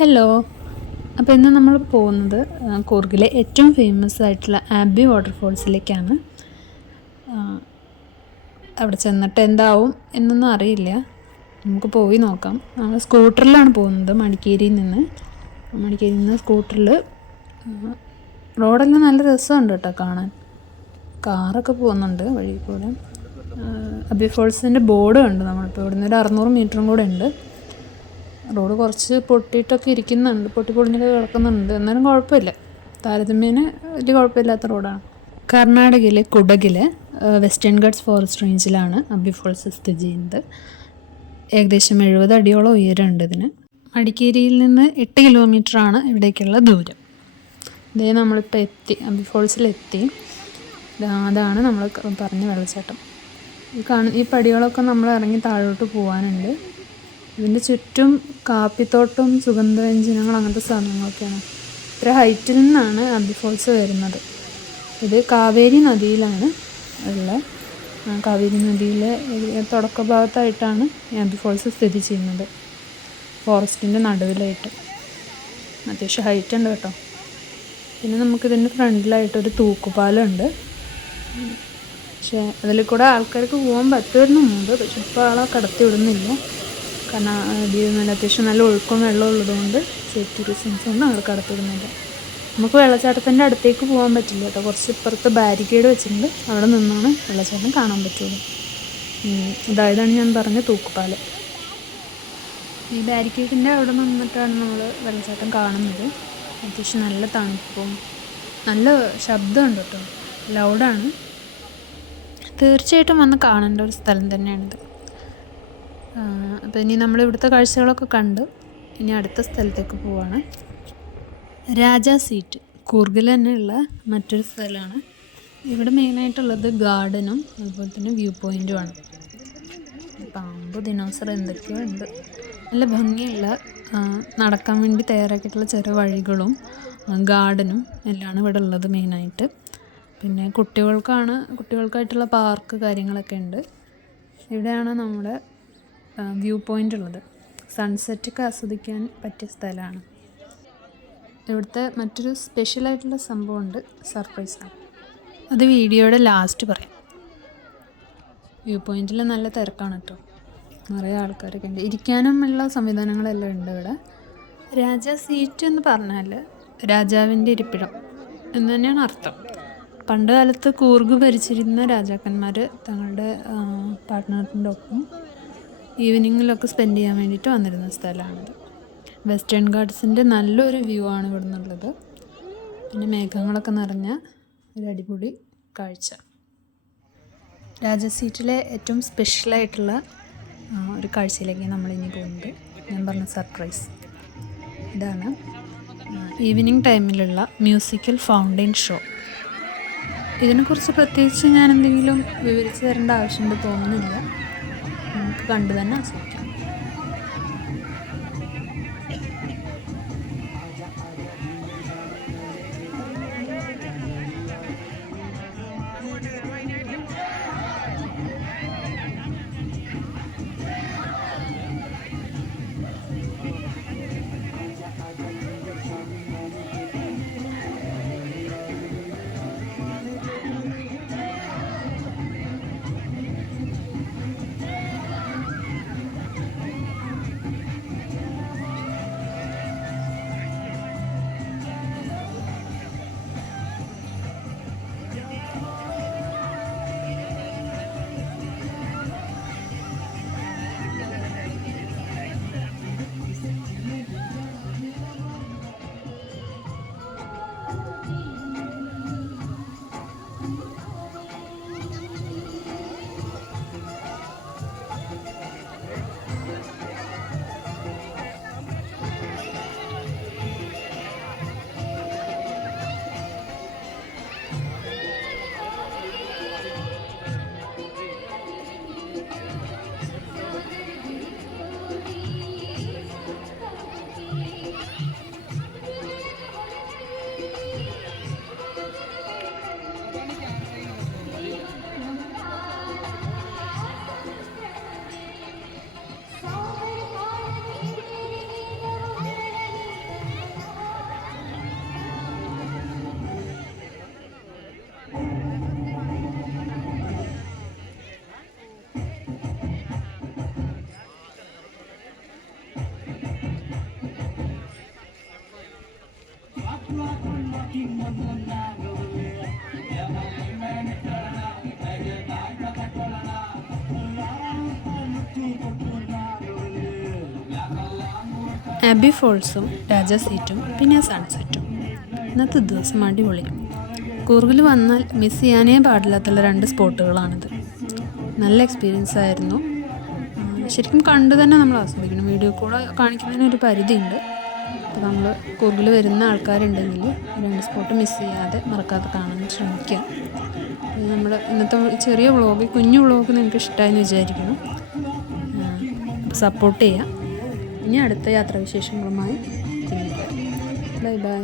Hello. അപ്പോൾ ഇന്ന് നമ്മൾ പോകുന്നത് കൂർഗിലെ ഏറ്റവും ഫേമസ് ആയിട്ടുള്ള ആബി വാട്ടർഫോൾസിലേക്കാണ്. അവിടെ ചെന്നിട്ട് എന്താവും എന്നൊന്നും അറിയില്ല, നമുക്ക് പോയി നോക്കാം. നമ്മൾ സ്കൂട്ടറിലാണ് പോകുന്നത് മടിക്കേരിയിൽ നിന്ന് സ്കൂട്ടറിൽ. റോഡെല്ലാം നല്ല രസമുണ്ട് കേട്ടോ കാണാൻ. കാറൊക്കെ പോകുന്നുണ്ട് വഴി കൂടെ. ആബി ഫോൾസിൻ്റെ ബോർഡ് ഉണ്ട്. നമ്മളിപ്പോൾ ഇവിടുന്ന് ഒരു 600 മീറ്ററും കൂടെ ഉണ്ട്. റോഡ് കുറച്ച് പൊട്ടിയിട്ടൊക്കെ ഇരിക്കുന്നുണ്ട്, പൊളിഞ്ഞൊക്കെ കിടക്കുന്നുണ്ട്. എന്നാലും കുഴപ്പമില്ല, താരതമ്യേന വലിയ കുഴപ്പമില്ലാത്ത റോഡാണ്. കർണാടകയിലെ കുടകിലെ വെസ്റ്റേൺ ഗട്ട്സ് ഫോറസ്റ്റ് റേഞ്ചിലാണ് ആബി ഫോൾസ് സ്ഥിതി ചെയ്യുന്നത്. ഏകദേശം 70 അടിയോളം ഉയരമുണ്ട് ഇതിന്. മടിക്കേരിയിൽ നിന്ന് 8 കിലോമീറ്ററാണ് ഇവിടേക്കുള്ള ദൂരം. ഇതേ നമ്മളിപ്പോൾ എത്തി, ആബി ഫോൾസിലെത്തി. അതാണ് നമ്മൾ പറഞ്ഞ വെള്ളച്ചാട്ടം. ഈ പടികളൊക്കെ നമ്മൾ ഇറങ്ങി താഴോട്ട് പോകാനുണ്ട്. ഇതിൻ്റെ ചുറ്റും കാപ്പിത്തോട്ടം, സുഗന്ധവ്യഞ്ജനങ്ങൾ, അങ്ങനത്തെ സാധനങ്ങളൊക്കെയാണ്. ഇത്ര ഹൈറ്റിൽ നിന്നാണ് ആബി ഫോൾസ് വരുന്നത്. ഇത് കാവേരി നദിയിലാണ് ഉള്ളത്. കാവേരി നദിയിലെ തുടക്ക ഭാഗത്തായിട്ടാണ് ആബി ഫോൾസ് സ്ഥിതി ചെയ്യുന്നത്. ഫോറസ്റ്റിൻ്റെ നടുവിലായിട്ട്. അത്യാവശ്യം ഹൈറ്റ് ഉണ്ട് കേട്ടോ. പിന്നെ നമുക്കിതിൻ്റെ ഫ്രണ്ടിലായിട്ടൊരു തൂക്കുപാലമുണ്ട്. പക്ഷേ അതിൽ കൂടെ ആൾക്കാർക്ക് പോകാൻ പറ്റുമായിരുന്നുണ്ട്, പക്ഷെ ഇപ്പോൾ ആളെ കടത്തി വിടുന്നില്ല. കാരണം നല്ല അത്യാവശ്യം നല്ല ഒഴുക്കും വെള്ളം ഉള്ളതുകൊണ്ട് സേഫ്റ്റി റീസൺസ് കൊണ്ട് അവിടെ കടത്തിവിടുന്നില്ല. നമുക്ക് വെള്ളച്ചാട്ടത്തിൻ്റെ അടുത്തേക്ക് പോകാൻ പറ്റില്ല കേട്ടോ. കുറച്ച് ഇപ്പുറത്ത് ബാരിക്കേഡ് വെച്ചിട്ടുണ്ട്, അവിടെ നിന്നാണ് വെള്ളച്ചാട്ടം കാണാൻ പറ്റുള്ളൂ. ഇതായതാണ് ഞാൻ പറഞ്ഞ തൂക്കുപാലം. ഈ ബാരിക്കേഡിൻ്റെ അവിടെ നിന്നിട്ടാണ് നമ്മൾ വെള്ളച്ചാട്ടം കാണുന്നത്. അത്യാവശ്യം നല്ല തണുപ്പും നല്ല ശബ്ദമുണ്ട് കേട്ടോ, ലൗഡാണ്. തീർച്ചയായിട്ടും വന്ന് കാണേണ്ട ഒരു സ്ഥലം തന്നെയാണിത്. അപ്പോൾ ഇനി നമ്മൾ ഇവിടുത്തെ കാഴ്ചകളൊക്കെ കണ്ട് ഇനി അടുത്ത സ്ഥലത്തേക്ക് പോവാണ്. രാജാ സീറ്റ് കൂർഗിൽ തന്നെയുള്ള മറ്റൊരു സ്ഥലമാണ്. ഇവിടെ മെയിനായിട്ടുള്ളത് ഗാർഡനും അതുപോലെ തന്നെ വ്യൂ പോയിൻറ്റുമാണ്. പാമ്പ്, ദിനോസർ എന്തൊക്കെയോ ഉണ്ട്. നല്ല ഭംഗിയുള്ള നടക്കാൻ വേണ്ടി തയ്യാറാക്കിയിട്ടുള്ള ചെറിയ വഴികളും ഗാർഡനും എല്ലാം ഇവിടെ ഉള്ളത് മെയിനായിട്ട്. പിന്നെ കുട്ടികൾക്കായിട്ടുള്ള പാർക്ക് കാര്യങ്ങളൊക്കെ ഉണ്ട്. ഇവിടെയാണ് നമ്മുടെ വ്യൂ പോയിൻ്റ് ഉള്ളത്. സൺസെറ്റൊക്കെ ആസ്വദിക്കാൻ പറ്റിയ സ്ഥലമാണ്. ഇവിടുത്തെ മറ്റൊരു സ്പെഷ്യലായിട്ടുള്ള സംഭവമുണ്ട്, സർപ്രൈസാണ്. അത് വീഡിയോയുടെ ലാസ്റ്റ് പറയാം. വ്യൂ പോയിൻറ്റിൽ നല്ല തിരക്കാണ് കേട്ടോ, നിറയെ ആൾക്കാരൊക്കെ ഉണ്ട്. ഇരിക്കാനും ഉള്ള സംവിധാനങ്ങളെല്ലാം ഉണ്ട് ഇവിടെ. രാജാ സീറ്റ് എന്ന് പറഞ്ഞാൽ രാജാവിൻ്റെ ഇരിപ്പിടം എന്ന് തന്നെയാണ് അർത്ഥം. പണ്ട് കാലത്ത് കൂർഗ് ഭരിച്ചിരുന്ന രാജാക്കന്മാർ തങ്ങളുടെ പാർട്ട്ണറിൻ്റെ ഒപ്പം ഈവനിങ്ങിലൊക്കെ സ്പെൻഡ് ചെയ്യാൻ വേണ്ടിയിട്ട് വന്നിരുന്ന സ്ഥലമാണിത്. വെസ്റ്റേൺ ഗാർഡ്സിൻ്റെ നല്ലൊരു വ്യൂ ആണ് ഇവിടെ നിന്നുള്ളത്. പിന്നെ മേഘങ്ങളൊക്കെ നിറഞ്ഞ ഒരു അടിപൊളി കാഴ്ച. രാജാ സീറ്റിലെ ഏറ്റവും സ്പെഷ്യലായിട്ടുള്ള ഒരു കാഴ്ചയിലേക്ക് നമ്മളിനി പോകുന്നത്. ഞാൻ പറഞ്ഞ സർപ്രൈസ് ഇതാണ്. ഈവനിങ് ടൈമിലുള്ള മ്യൂസിക്കൽ ഫൗണ്ടെയിൻ ഷോ. ഇതിനെക്കുറിച്ച് പ്രത്യേകിച്ച് ഞാൻ എന്തെങ്കിലും വിവരിച്ച് തരേണ്ട ആവശ്യമുണ്ട് തോന്നുന്നില്ല. നമുക്ക് കണ്ടു തന്നെ ആസ്വദിക്കാം. ആബി ഫോൾസും രാജാ സീറ്റും പിന്നെ സൺസെറ്റും. ഇന്നത്തെ ദിവസം അടിപൊളി. കൂർഗിൽ വന്നാൽ മിസ് ചെയ്യാനേ പാടില്ലാത്തുള്ള 2 സ്പോട്ടുകളാണിത്. നല്ല എക്സ്പീരിയൻസ് ആയിരുന്നു. ശരിക്കും കണ്ടു തന്നെ നമ്മൾ ആസ്വദിക്കണം. വീഡിയോ കൂടെ കാണിക്കുന്നതിന് ഒരു പരിധിയുണ്ട്. അപ്പോൾ നമ്മൾ കൂർഗിൽ വരുന്ന ആൾക്കാരുണ്ടെങ്കിൽ 2 സ്പോട്ട് മിസ് ചെയ്യാതെ മറക്കാതെ കാണാൻ ശ്രമിക്കുക. നമ്മൾ ഇന്നത്തെ ചെറിയ വ്ളോഗ്, കുഞ്ഞു വ്ളോഗ് നിങ്ങൾക്ക് ഇഷ്ടമായെന്ന് വിചാരിക്കുന്നു. സപ്പോർട്ട് ചെയ്യുക. ഇനി അടുത്ത യാത്രാവിശേഷങ്ങളുമായി ബൈ ബൈ.